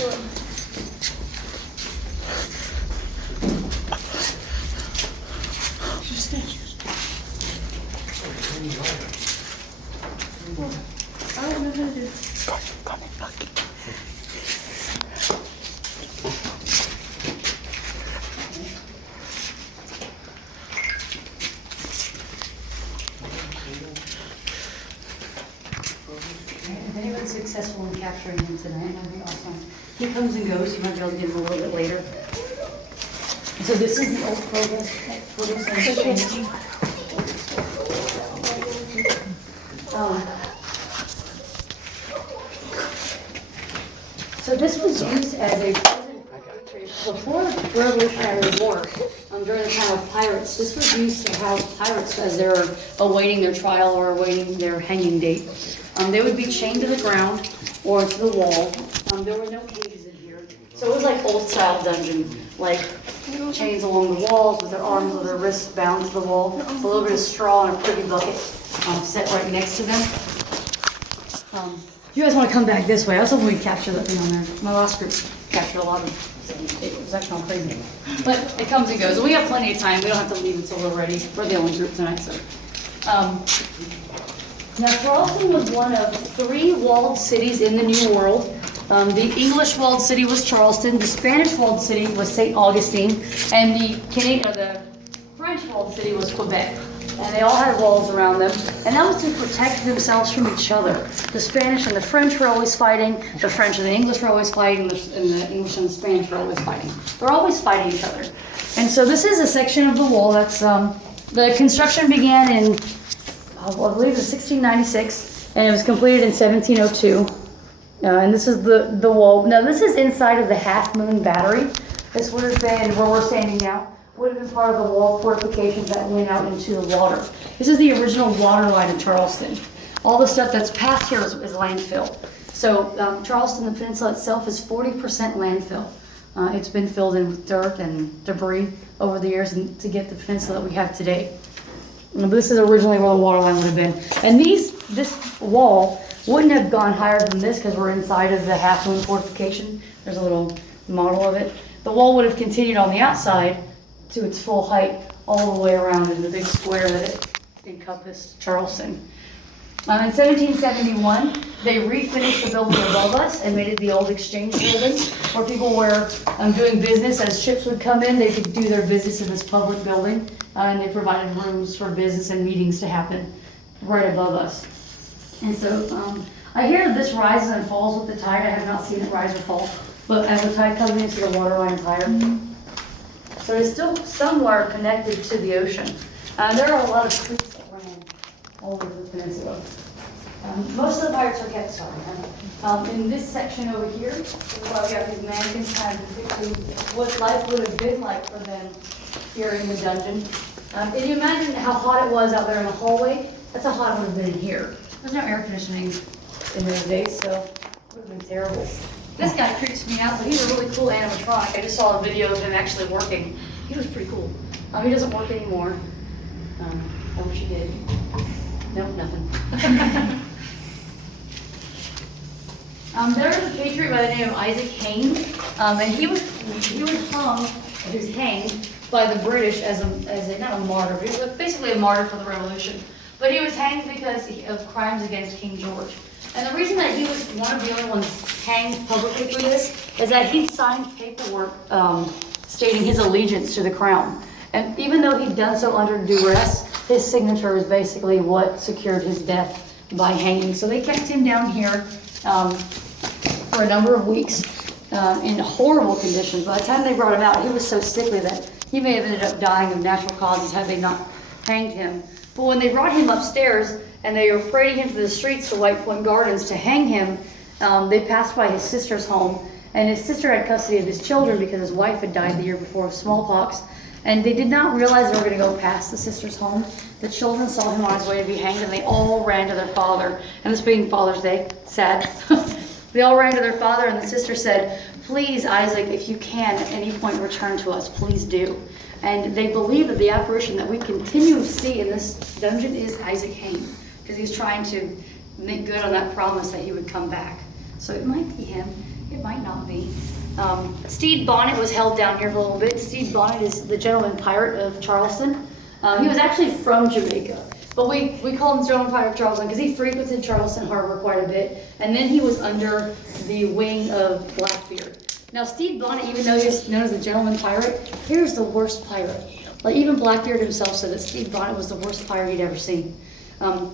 I don't know how to do it. If anyone's successful in capturing him tonight, that'd be awesome. He comes and goes, you might be able to get him a little bit later. So this is the old photo center. So this was used as a before the Revolutionary War, during the time of pirates, this was used to house pirates as they're awaiting their trial or awaiting their hanging date. They would be chained to the ground or to the wall. There were no cages in here. So it was like old style dungeon, like chains along the walls with their arms or their wrists bound to the wall, a little bit of straw and a pretty bucket set right next to them. You guys want to come back this way? I was hoping we'd capture that thing on there. My last group captured a lot of it. Was actually all crazy. But it comes and goes. And we have plenty of time. We don't have to leave until we're ready. We're the only group tonight, so. Now, Charleston was one of 3 walled cities in the New World. The English walled city was Charleston, the Spanish walled city was St. Augustine, and the French walled city was Quebec. And they all had walls around them, and that was to protect themselves from each other. The Spanish and the French were always fighting, the French and the English were always fighting, and the English and the Spanish were always fighting. They're always fighting each other. And so this is a section of the wall that's, the construction began in, I believe it was 1696, and it was completed in 1702. And this is the wall. Now this is inside of the Half Moon Battery. This would have been where we're standing now. Would have been part of the wall fortifications that went out into the water. This is the original water line of Charleston. All the stuff that's past here is landfill. So Charleston, the peninsula itself, is 40% landfill. It's been filled in with dirt and debris over the years to get the peninsula that we have today. This is originally where the water line would have been. And this wall wouldn't have gone higher than this because we're inside of the Half Moon fortification. There's a little model of it. The wall would have continued on the outside to its full height all the way around in the big square that it encompassed Charleston. In 1771, they refinished the building above us and made it the old exchange building where people were doing business. As ships would come in, they could do their business in this public building, and they provided rooms for business and meetings to happen right above us. And so I hear that this rises and falls with the tide. I have not seen it rise or fall, but as the tide comes into the water line is higher. So it's still somewhere connected to the ocean. There are a lot of creeks that run all over the peninsula. Most of the pirates are kept, in this section over here, is why we have these mannequins kind of depicting what life would have been like for them here in the dungeon. Can you imagine how hot it was out there in the hallway? That's how hot it would have been in here. There's no air conditioning in those days, so it would have been terrible. This guy creeps me out, but he's a really cool animatronic. I just saw a video of him actually working. He was pretty cool. He doesn't work anymore. I wish he did. Nope, nothing. There's a patriot by the name of Isaac Hayne, and he was hanged by the British as not a martyr, but he was basically a martyr for the Revolution. But he was hanged because of crimes against King George. And the reason that he was one of the only ones hanged publicly for this is that he signed paperwork stating his allegiance to the crown. And even though he'd done so under duress, his signature is basically what secured his death by hanging. So they kept him down here for a number of weeks in horrible conditions. By the time they brought him out, he was so sickly that he may have ended up dying of natural causes had they not hanged him. But when they brought him upstairs, and they were parading him to the streets to White Point Gardens to hang him, they passed by his sister's home, and his sister had custody of his children because his wife had died the year before of smallpox, and they did not realize they were going to go past the sister's home. The children saw him on his way to be hanged, and they all ran to their father, and this being Father's Day, sad. They all ran to their father, and the sister said, "Please, Isaac, if you can at any point return to us, please do." And they believe that the apparition that we continue to see in this dungeon is Isaac Hayne, because he's trying to make good on that promise that he would come back. So it might be him. It might not be. Stede Bonnet was held down here for a little bit. Stede Bonnet is the gentleman pirate of Charleston. He was actually from Jamaica, but we call him Gentleman Pirate of Charleston because he frequented Charleston Harbor quite a bit, and then he was under the wing of Blackbeard. Now, Stede Bonnet, even though he's known as the Gentleman Pirate, here's the worst pirate. Like, even Blackbeard himself said that Stede Bonnet was the worst pirate he'd ever seen.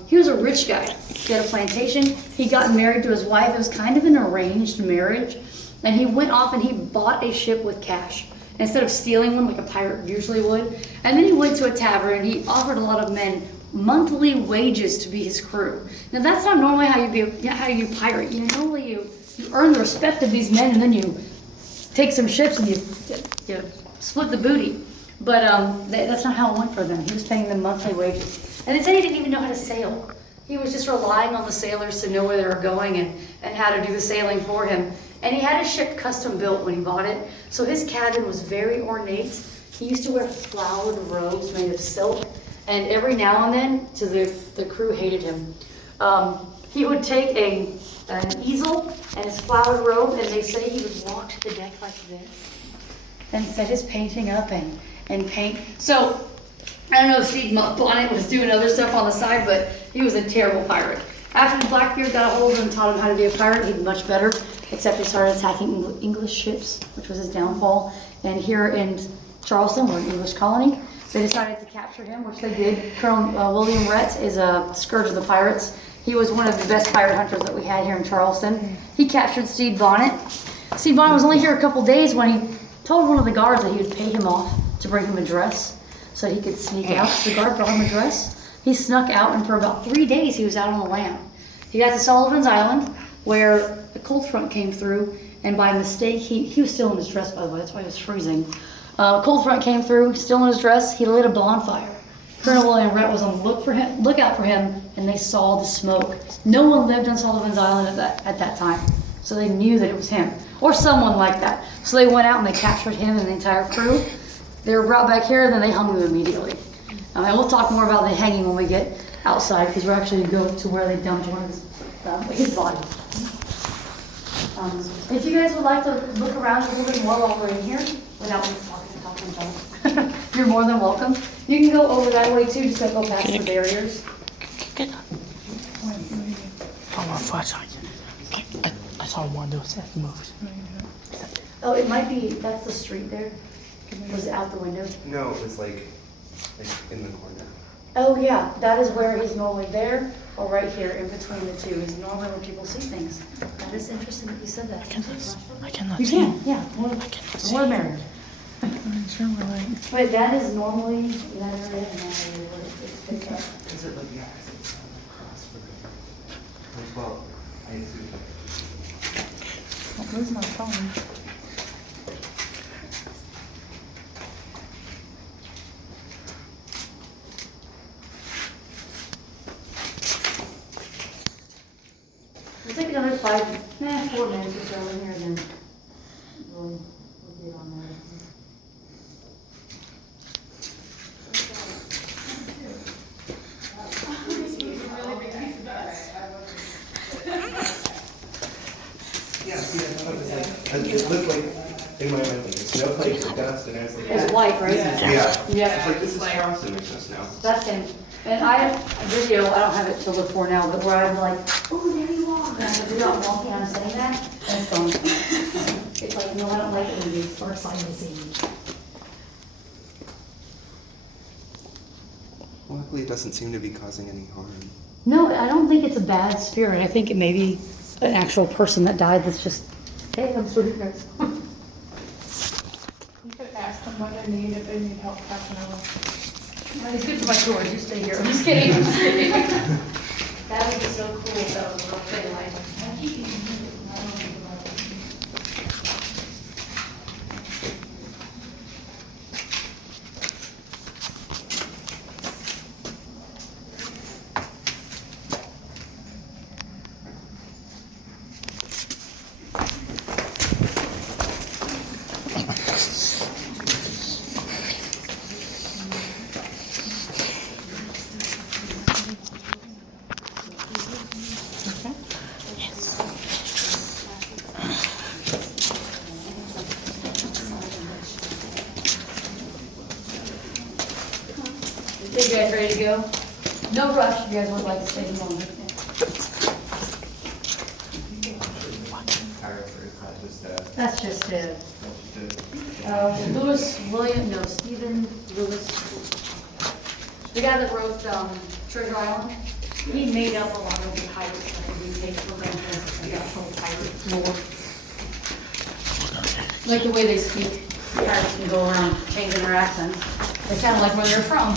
He was a rich guy. He had a plantation. He got married to his wife. It was kind of an arranged marriage. And he went off and he bought a ship with cash instead of stealing one like a pirate usually would. And then he went to a tavern and he offered a lot of men monthly wages to be his crew. Now that's not normally how you pirate. Normally you earn the respect of these men and then you take some ships and you split the booty. But that's not how it went for them. He was paying them monthly wages. And they said he didn't even know how to sail. He was just relying on the sailors to know where they were going and how to do the sailing for him. And he had his ship custom built when he bought it. So his cabin was very ornate. He used to wear flowered robes made of silk. And every now and then, the crew hated him. He would take an easel and his flowered robe, and they say he would walk to the deck like this and set his painting up and paint. So I don't know if Stede Bonnet was doing other stuff on the side, but he was a terrible pirate. After Blackbeard got a hold of him and taught him how to be a pirate, he was much better, except he started attacking English ships, which was his downfall. And here in Charleston, we're an English colony, they decided to capture him, which they did. Colonel William Rhett is a scourge of the pirates. He was one of the best pirate hunters that we had here in Charleston. He captured Stede Bonnet. Stede Bonnet was only here a couple days when he told one of the guards that he would pay him off to bring him a dress so he could sneak out. The guard brought him a dress. He snuck out, and for about 3 days he was out on the land. He got to Sullivan's Island, where a cold front came through, and by mistake, he was still in his dress, by the way, that's why he was freezing. Cold front came through, still in his dress, he lit a bonfire. Colonel William Rhett was on the lookout for him, and they saw the smoke. No one lived on Sullivan's Island at that time, so they knew that it was him, or someone like that. So they went out and they captured him and the entire crew. They were brought back here, and then they hung him immediately. And we'll talk more about the hanging when we get outside, because we're actually going to go to where they dumped one of his body. If you guys would like to look around a little bit more while we're in here, without me talking, you're more than welcome. You can go over that way too, just to go past the barriers. I saw one that was moved. Oh, it might be, that's the street there. Was it out the window? No, it was like in the corner. Oh yeah, that is where he's normally there, or right here in between the two. Is normally where people see things. That is interesting that you said that. I cannot You see. can, yeah. More the merrier. But that is normally that area and that area where it's picked up. Is it like, yeah, is it across for well, I assume. Where's my phone? It's like another 4 minutes or so in here, then we'll get on there. Yeah, see, I thought it was like, it looked like, in my mind, like snowflakes and dust, and I was like. It's white, right? Yeah. Yeah. It's like, this is Charleston makes us know. That's him. And I have a video, I don't have it to look for now, but where I'm like, oh, there you are. And I have a video I'm walking, I'm saying that, and it's gone. It's like, no, I don't like it when you first sign the scene. Well, luckily, it doesn't seem to be causing any harm. No, I don't think it's a bad spirit. I think it may be an actual person that died that's just, hey, I'm so depressed. You could ask them what they need, if they need help passing over. It's good for my tour, you stay here. I'm just kidding, I'm just kidding. That would be so cool if that was a real thing, like, I keep using it, I don't think about it. to go. No rush, if you guys would like to stay any longer. That's just it. Stephen Lewis. The guy that wrote Treasure Island. He made up a lot of the pirate stuff that we take for granted, the actual pirate lore. Like the way they speak. Pirates can go around changing their accents. They sound like where they're from.